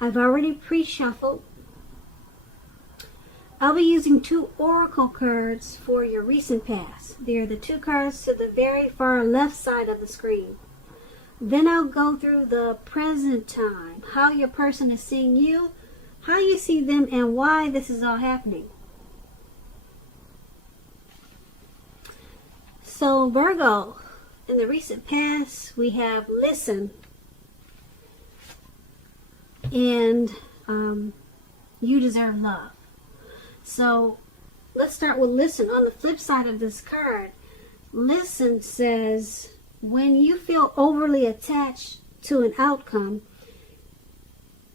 I've already pre-shuffled. I'll be using 2 oracle cards for your recent past. They're the 2 cards to the very far left side of the screen. Then I'll go through the present time, how your person is seeing you, how you see them, and why this is all happening. So Virgo, in the recent past, we have listen, and you deserve love. So let's start with listen. On the flip side of this card, listen says when you feel overly attached to an outcome,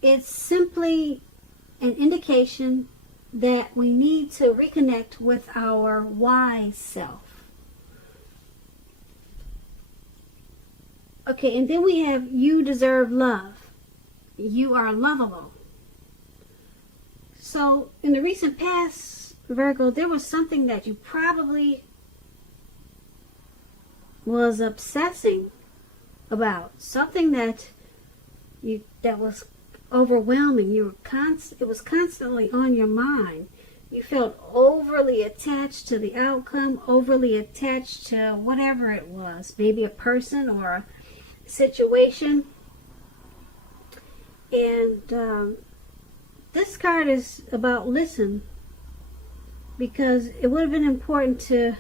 it's simply an indication that we need to reconnect with our wise self. Okay, and then we have you deserve love. You are lovable. So, in the recent past, Virgo, there was something that you probably was obsessing about. Something that was overwhelming. It was constantly on your mind. You felt overly attached to the outcome, overly attached to whatever it was. Maybe a person or a situation. And this card is about listen, because it would have been important to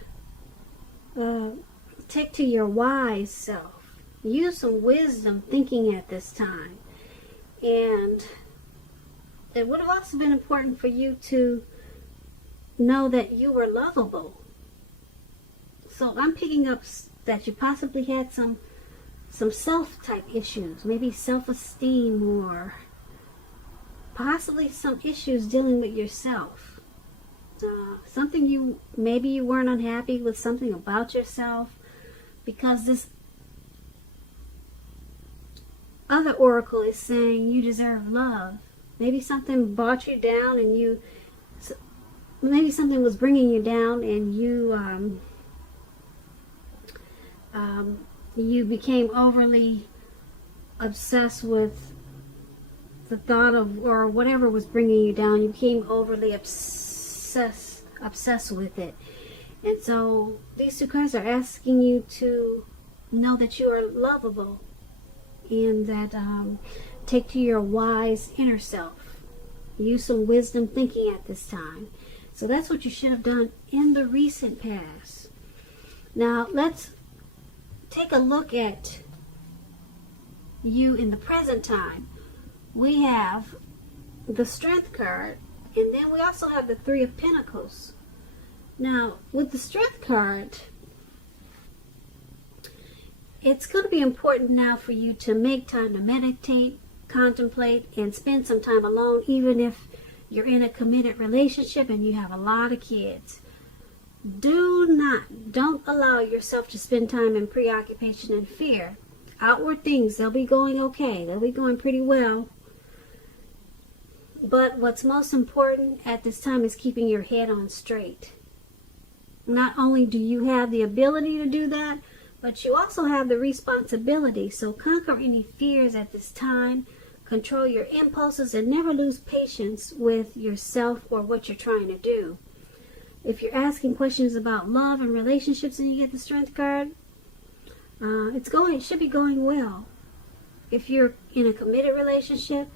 take to your wise self. Use some wisdom thinking at this time. And it would have also been important for you to know that you were lovable. So I'm picking up that you possibly had some self-type issues, maybe self-esteem, or possibly some issues dealing with yourself. Maybe you weren't unhappy with something about yourself, because this other oracle is saying you deserve love. Maybe something brought you down, and maybe something was bringing you down, and you became overly obsessed with the thought of, or whatever was bringing you down. You became overly obsessed with it. And so these 2 cards are asking you to know that you are lovable, and that take to your wise inner self. Use some wisdom thinking at this time. So that's what you should have done in the recent past. Now let's take a look at you in the present time. We have the Strength card, and then we also have the 3 of Pentacles. Now, with the Strength card, it's going to be important now for you to make time to meditate, contemplate, and spend some time alone, even if you're in a committed relationship and you have a lot of kids. Don't allow yourself to spend time in preoccupation and fear. Outward things, they'll be going okay. They'll be going pretty well. But what's most important at this time is keeping your head on straight. Not only do you have the ability to do that, but you also have the responsibility. So conquer any fears at this time. Control your impulses and never lose patience with yourself or what you're trying to do. If you're asking questions about love and relationships and you get the Strength card, it should be going well. If you're in a committed relationship,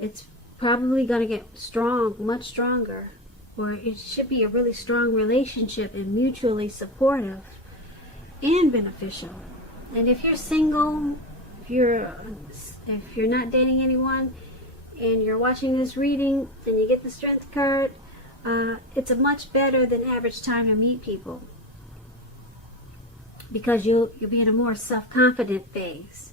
it's probably going to get strong, much stronger. Or it should be a really strong relationship and mutually supportive and beneficial. And if you're single, if you're not dating anyone, and you're watching this reading and you get the Strength card, it's a much better than average time to meet people, because you'll be in a more self-confident phase.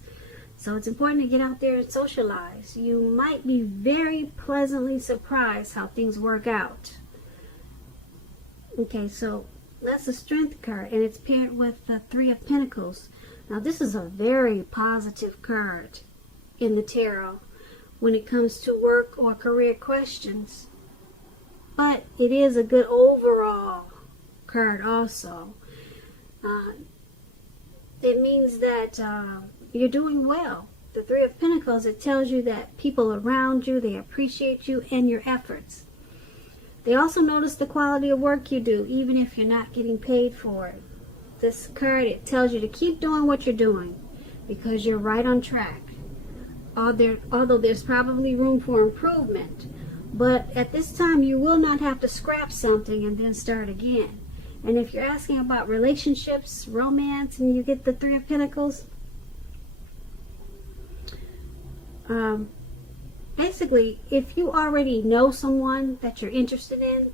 So it's important to get out there and socialize. You might be very pleasantly surprised how things work out. Okay, so that's the Strength card, and it's paired with the 3 of Pentacles. Now this is a very positive card in the tarot when it comes to work or career questions. But it is a good overall card also. It means that you're doing well. the Three of Pentacles, it tells you that people around you, they appreciate you and your efforts. They also notice the quality of work you do, even if you're not getting paid for it. This card, it tells you to keep doing what you're doing because you're right on track. Although there's probably room for improvement. But at this time, you will not have to scrap something and then start again. And if you're asking about relationships, romance, and you get the Three of Pentacles, basically, if you already know someone that you're interested in,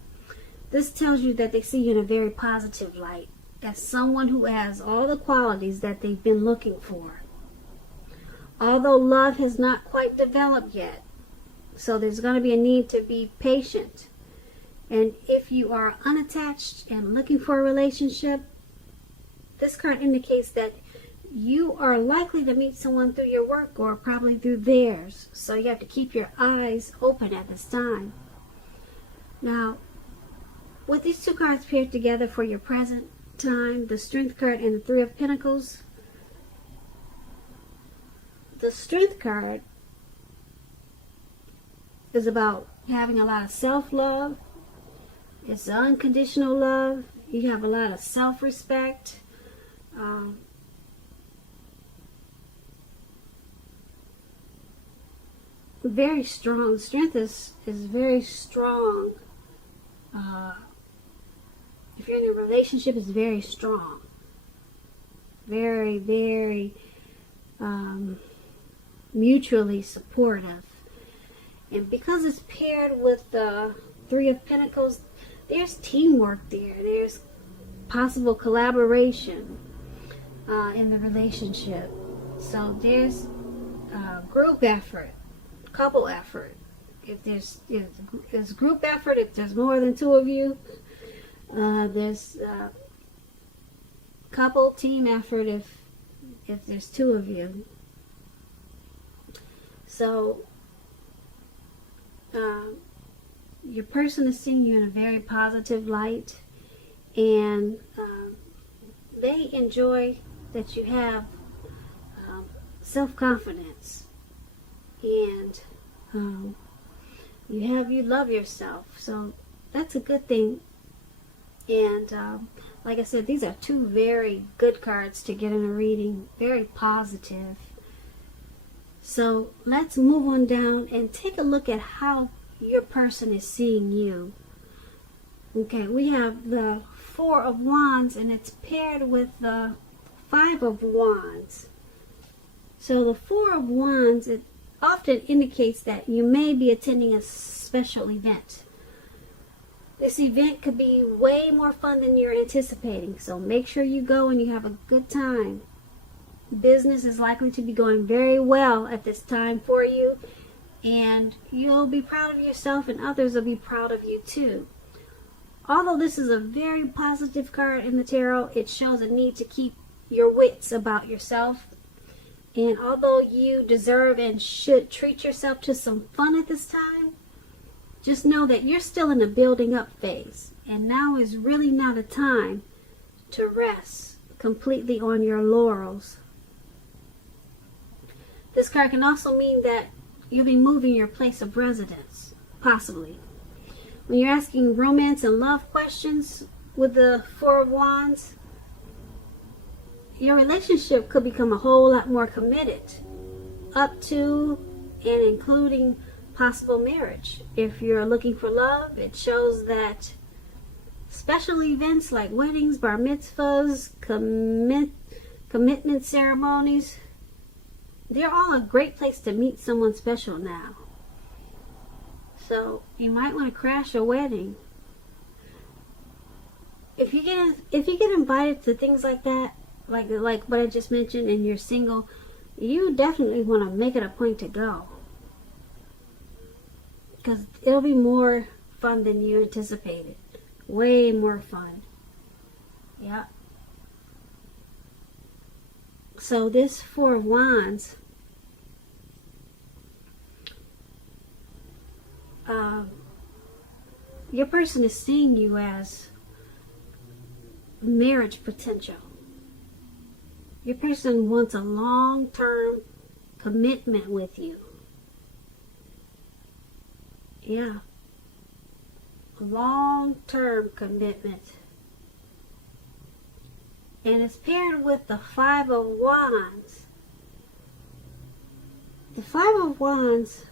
this tells you that they see you in a very positive light, as someone who has all the qualities that they've been looking for. Although love has not quite developed yet, so there's going to be a need to be patient. And if you are unattached and looking for a relationship, this card indicates that you are likely to meet someone through your work or probably through theirs. So you have to keep your eyes open at this time. Now, with these two cards paired together for your present time, the Strength card and the Three of Pentacles, the Strength card is about having a lot of self-love. It's unconditional love. You have a lot of self-respect. Very strong. Strength is very strong. If you're in a relationship, it's very strong. Very, very mutually supportive. And because it's paired with the Three of Pentacles, there's teamwork there. There's possible collaboration in the relationship. So there's group effort, couple effort. If there's group effort, if there's more than two of you, there's couple team effort if there's two of you. So your person is seeing you in a very positive light, and they enjoy that you have self-confidence, and you love yourself. So that's a good thing. And like I said, these are two very good cards to get in a reading. Very positive. So let's move on down and take a look at how your person is seeing you. Okay, we have the Four of Wands, and it's paired with the Five of Wands. So the Four of Wands, it often indicates that you may be attending a special event. This event could be way more fun than you're anticipating, so make sure you go and you have a good time. Business is likely to be going very well at this time for you, and you'll be proud of yourself, and others will be proud of you too. Although this is a very positive card in the tarot, it shows a need to keep your wits about yourself. And although you deserve and should treat yourself to some fun at this time, just know that you're still in a building up phase, and now is really not a time to rest completely on your laurels. This card can also mean that you'll be moving your place of residence, possibly. When you're asking romance and love questions with the Four of Wands, your relationship could become a whole lot more committed, up to and including possible marriage. If you're looking for love, it shows that special events like weddings, bar mitzvahs, commitment ceremonies, they're all a great place to meet someone special now. So you might want to crash a wedding. If you get invited to things like that, like what I just mentioned, and you're single, you definitely want to make it a point to go, because it'll be more fun than you anticipated. Way more fun. Yeah. So this Four of Wands, your person is seeing you as marriage potential. Your person wants a long-term commitment with you. Yeah. Long-term commitment. And it's paired with the Five of Wands. The Five of Wands,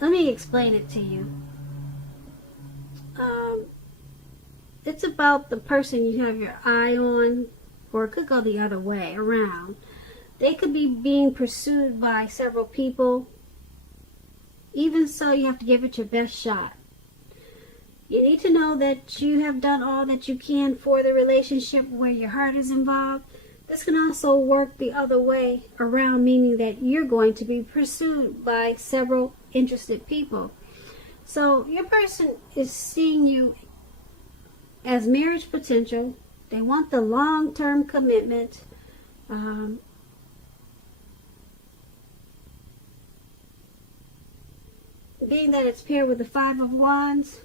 let me explain it to you. It's about the person you have your eye on, or it could go the other way around. They could be being pursued by several people. Even so, you have to give it your best shot. You need to know that you have done all that you can for the relationship where your heart is involved. This can also work the other way around, meaning that you're going to be pursued by several interested people. So your person is seeing you as marriage potential. They want the long-term commitment. Being that it's paired with the Five of Wands,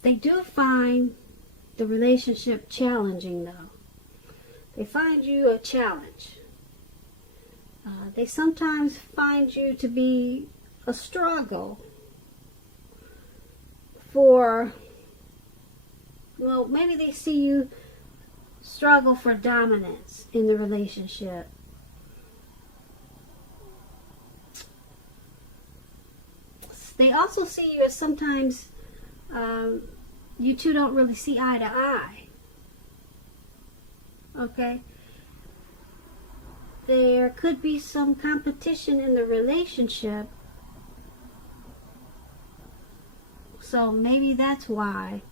they do find the relationship challenging, though. They find you a challenge. They sometimes find you to be a struggle for, well, maybe they see you struggle for dominance in the relationship. They also see you as sometimes you two don't really see eye to eye. Okay? There could be some competition in the relationship. So maybe that's why.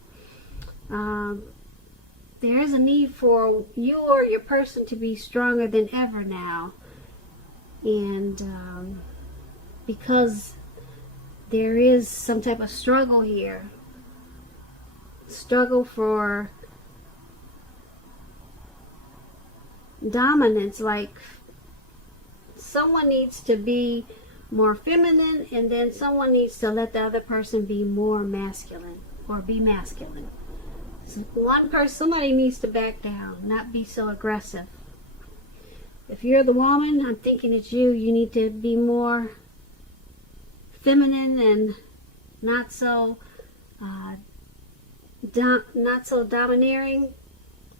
There is a need for you or your person to be stronger than ever now. And because there is some type of struggle here. Struggle for dominance, like someone needs to be more feminine and then someone needs to let the other person be more masculine or be masculine. So somebody needs to back down, not be so aggressive. If you're the woman, I'm thinking it's you. You need to be more feminine and not so domineering,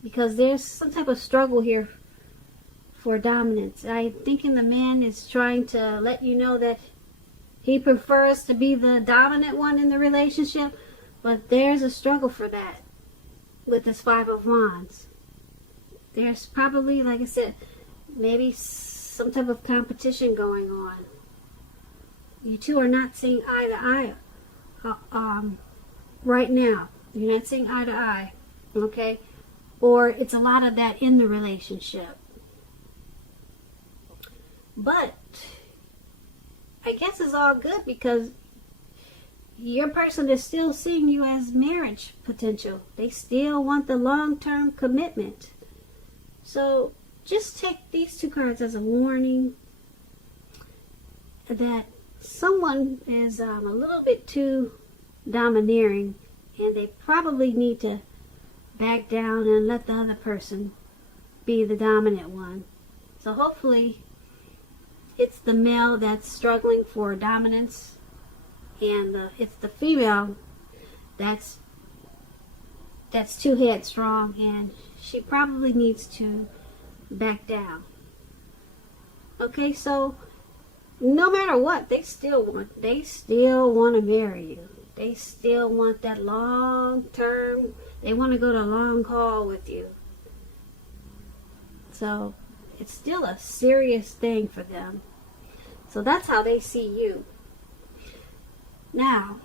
because there's some type of struggle here for dominance. I'm thinking the man is trying to let you know that he prefers to be the dominant one in the relationship, but there's a struggle for that with this Five of Wands. There's probably, like I said, maybe some type of competition going on. You two are not seeing eye to eye right now. You're not seeing eye to eye, okay? Or it's a lot of that in the relationship. But I guess it's all good because your person is still seeing you as marriage potential. They still want the long-term commitment. So just take these two cards as a warning that someone is a little bit too domineering, and they probably need to back down and let the other person be the dominant one. So hopefully it's the male that's struggling for dominance, and it's the female that's too headstrong, and she probably needs to back down. Okay, so no matter what, they still want to marry you. They still want that long term. They want to go the long haul with you. So it's still a serious thing for them. So that's how they see you. Now,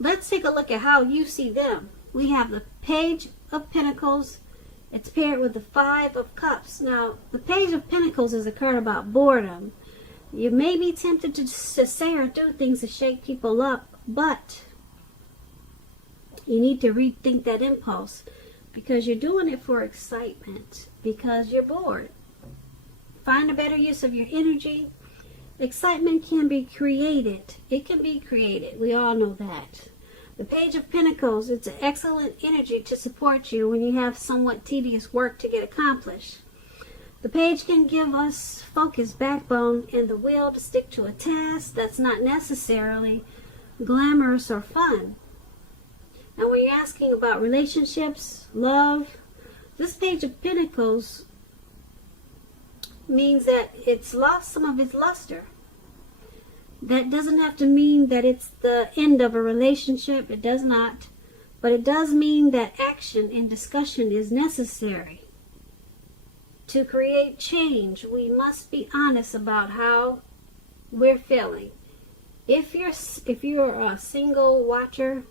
let's take a look at how you see them. We have the Page of Pentacles. It's paired with the Five of Cups. Now, the Page of Pentacles is a card about boredom. You may be tempted to say or do things to shake people up, but you need to rethink that impulse, because you're doing it for excitement, because you're bored. Find a better use of your energy. Excitement can be created. It can be created. We all know that. The Page of Pentacles, it's an excellent energy to support you when you have somewhat tedious work to get accomplished. The page can give us focus, backbone, and the will to stick to a task that's not necessarily glamorous or fun. Now, when you're asking about relationships, love, this Page of Pentacles means that it's lost some of its luster. That doesn't have to mean that it's the end of a relationship. It does not. But it does mean that action and discussion is necessary. To create change, we must be honest about how we're feeling. If you're a single watcher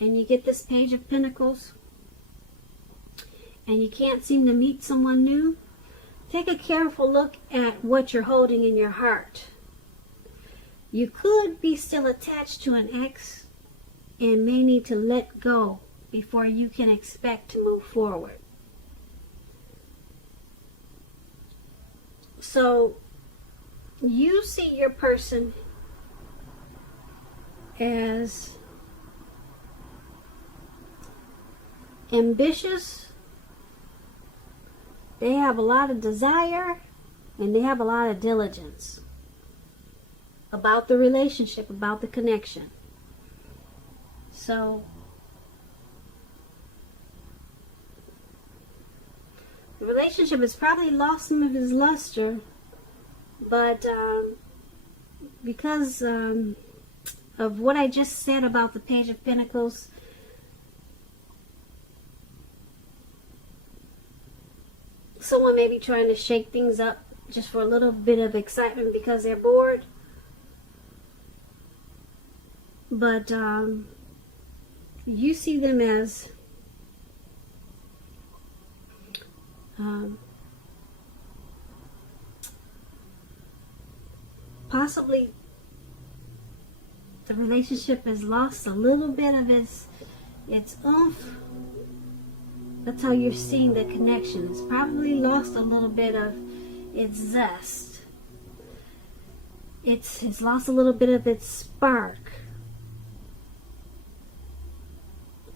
and you get this Page of Pentacles and you can't seem to meet someone new, take a careful look at what you're holding in your heart. You could be still attached to an ex and may need to let go before you can expect to move forward. So you see your person as ambitious. They have a lot of desire and they have a lot of diligence about the relationship, about the connection. So the relationship has probably lost some of its luster, but because of what I just said about the Page of Pentacles, someone may be trying to shake things up just for a little bit of excitement because they're bored. But you see them as possibly the relationship has lost a little bit of its oomph. That's how you're seeing the connection. It's probably lost a little bit of its zest. It's lost a little bit of its spark.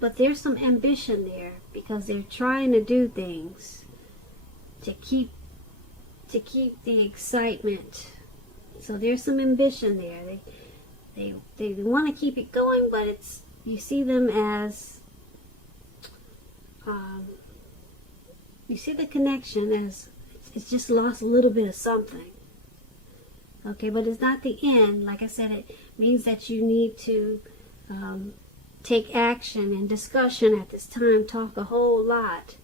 But there's some ambition there because they're trying to do things to keep the excitement. So there's some ambition there. They want to keep it going, but you see them as you see the connection as it's just lost a little bit of something. Okay, but it's not the end. Like I said, it means that you need to take action and discussion at this time. Talk a whole lot.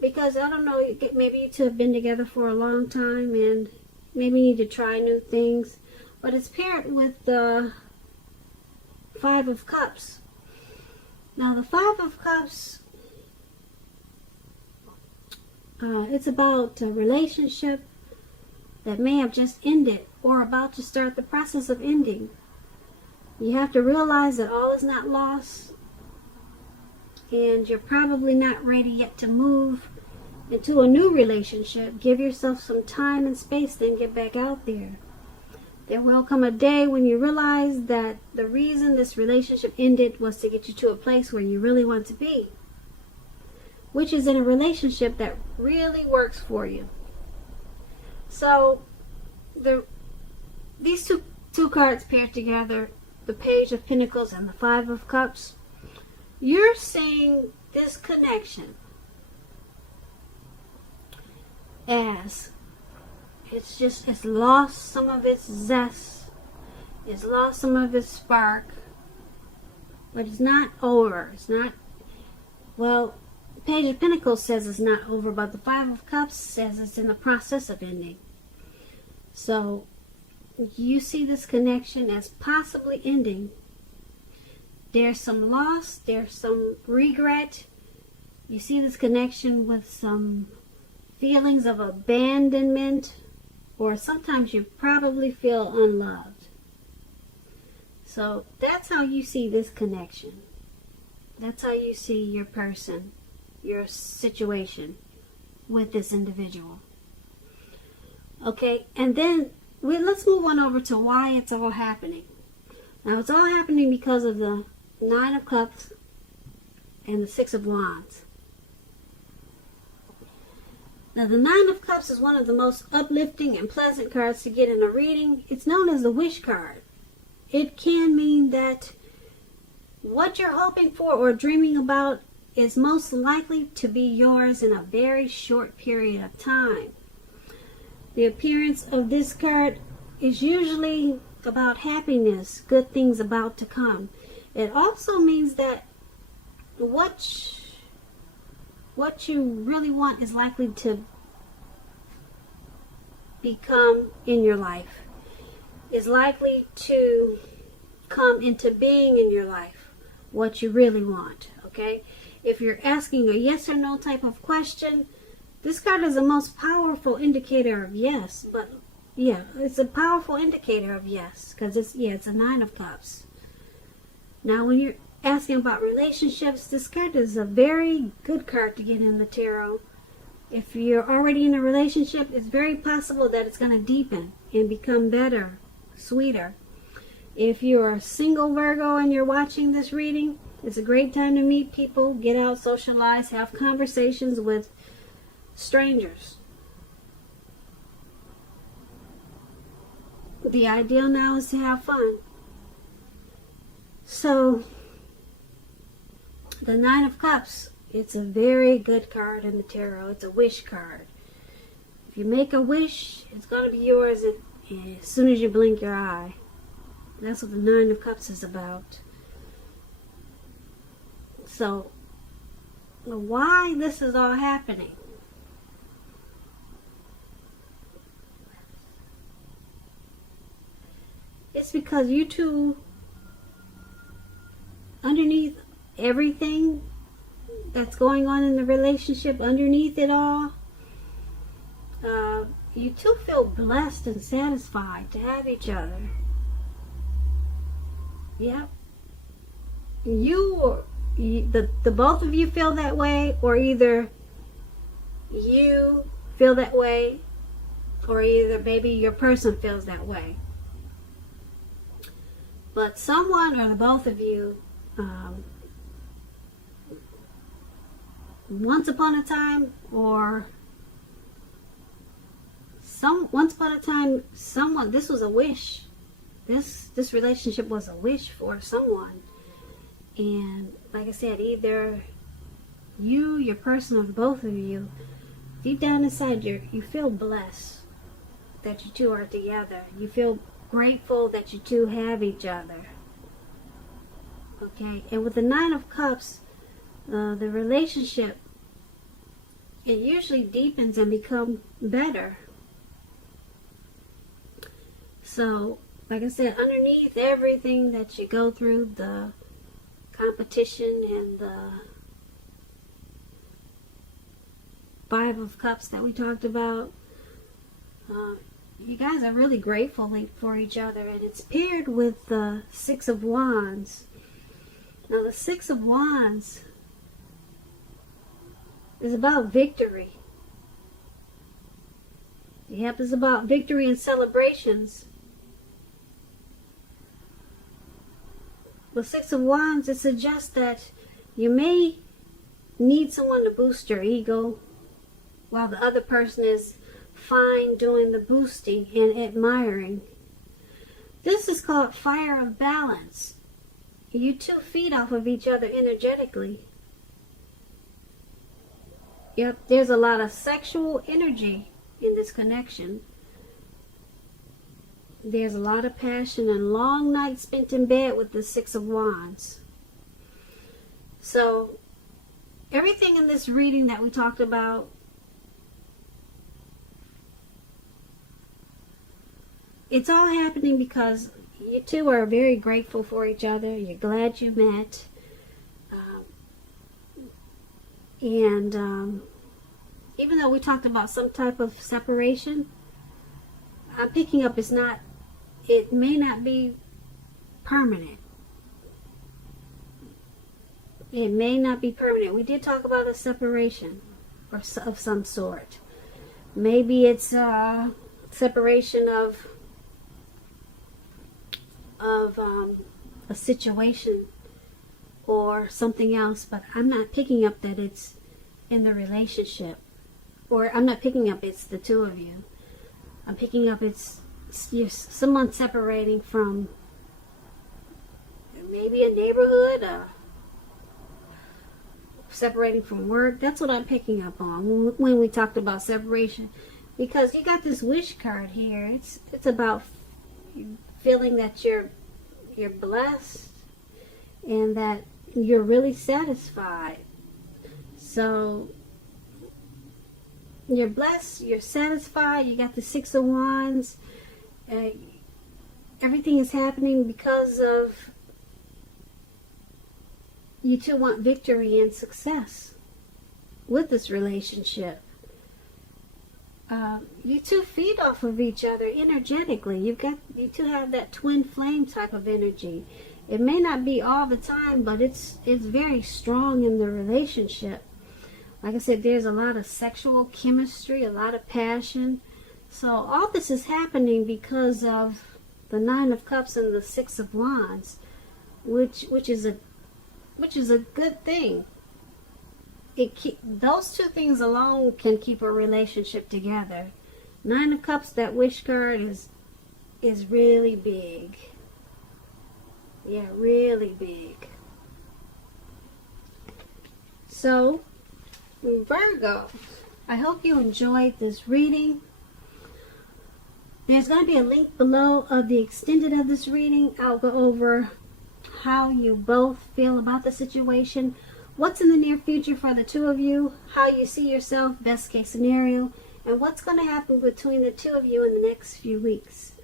Because, I don't know, maybe you two have been together for a long time and maybe need to try new things. But it's paired with the Five of Cups. Now, the Five of Cups, it's about a relationship that may have just ended or about to start the process of ending. You have to realize that all is not lost, and you're probably not ready yet to move into a new relationship. Give yourself some time and space, then get back out there. There will come a day when you realize that the reason this relationship ended was to get you to a place where you really want to be, which is in a relationship that really works for you. So these two cards paired together, the Page of Pentacles and the Five of Cups, you're seeing this connection as it's lost some of its zest, it's lost some of its spark, but it's not over. It's not, well, the Page of Pentacles says it's not over, but the Five of Cups says it's in the process of ending. So you see this connection as possibly ending. There's some loss, there's some regret. You see this connection with some feelings of abandonment, or sometimes you probably feel unloved. So that's how you see this connection. That's how you see your person, your situation with this individual. Okay, and then let's move on over to why it's all happening. Now it's all happening because of the Nine of Cups and the Six of Wands. Now the Nine of Cups is one of the most uplifting and pleasant cards to get in a reading. It's known as the wish card. It can mean that what you're hoping for or dreaming about is most likely to be yours in a very short period of time. The appearance of this card is usually about happiness, good things about to come. It also means that what you really want is likely to become in your life, is likely to come into being in your life, what you really want, okay? If you're asking a yes or no type of question, this card is the most powerful indicator of yes, but yeah, it's a powerful indicator of yes, because it's a Nine of Cups. Now when you're asking about relationships, this card is a very good card to get in the tarot. If you're already in a relationship, it's very possible that it's going to deepen and become better, sweeter. If you're a single Virgo and you're watching this reading, it's a great time to meet people, get out, socialize, have conversations with strangers. The ideal now is to have fun. So, the Nine of Cups, it's a very good card in the tarot. It's a wish card. If you make a wish, it's going to be yours as soon as you blink your eye. That's what the Nine of Cups is about. So, why this is all happening? It's because you two, underneath everything that's going on in the relationship, underneath it all, you two feel blessed and satisfied to have each other. Yep. The both of you feel that way, or either you feel that way, or either maybe your person feels that way. But someone or the both of you, once upon a time, someone, this was a wish. This relationship was a wish for someone. And like I said, either you, your person, or both of you, deep down inside, you feel blessed that you two are together. You feel grateful that you two have each other. Okay, and with the Nine of Cups, the relationship, it usually deepens and becomes better. So, like I said, underneath everything that you go through, the competition and the Five of Cups that we talked about, you guys are really grateful for each other, and it's paired with the Six of Wands. Now the Six of Wands is about victory. Yep, it's about victory and celebrations. With Six of Wands, it suggests that you may need someone to boost your ego while the other person is fine doing the boosting and admiring. This is called fire of balance. You two feed off of each other energetically. Yep, there's a lot of sexual energy in this connection. There's a lot of passion and long nights spent in bed with the Six of Wands. So, everything in this reading that we talked about, it's all happening because you two are very grateful for each other. You're glad you met. Even though we talked about some type of separation, I'm picking up it may not be permanent. It may not be permanent. We did talk about a separation of some sort. Maybe it's a separation of a situation or something else, but I'm not picking up that it's in the relationship, or I'm not picking up it's the two of you. I'm picking up it's someone separating from maybe a neighborhood, separating from work. That's what I'm picking up on when we talked about separation, because you got this wish card here. It's about feeling that you're blessed and that you're really satisfied. So you're blessed, you're satisfied, you got the Six of Wands. Everything is happening because of you two want victory and success with this relationship. You two feed off of each other energetically. You two have that twin flame type of energy. It may not be all the time, but it's very strong in the relationship. Like I said, there's a lot of sexual chemistry, a lot of passion. So all this is happening because of the Nine of Cups and the Six of Wands, which is a good thing. Those two things alone can keep a relationship together. Nine of Cups, that wish card is really big. Yeah, really big. So, Virgo, I hope you enjoyed this reading. There's going to be a link below of the extended of this reading. I'll go over how you both feel about the situation, what's in the near future for the two of you, how you see yourself, best case scenario, and what's going to happen between the two of you in the next few weeks.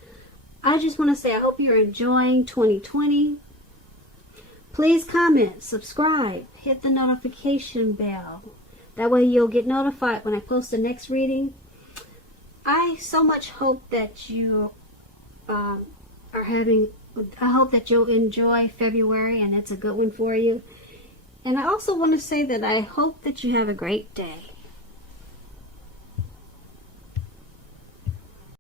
I just want to say I hope you're enjoying 2020. Please comment, subscribe, hit the notification bell. That way you'll get notified when I post the next reading. I so much hope that you I hope that you'll enjoy February and it's a good one for you. And I also want to say that I hope that you have a great day.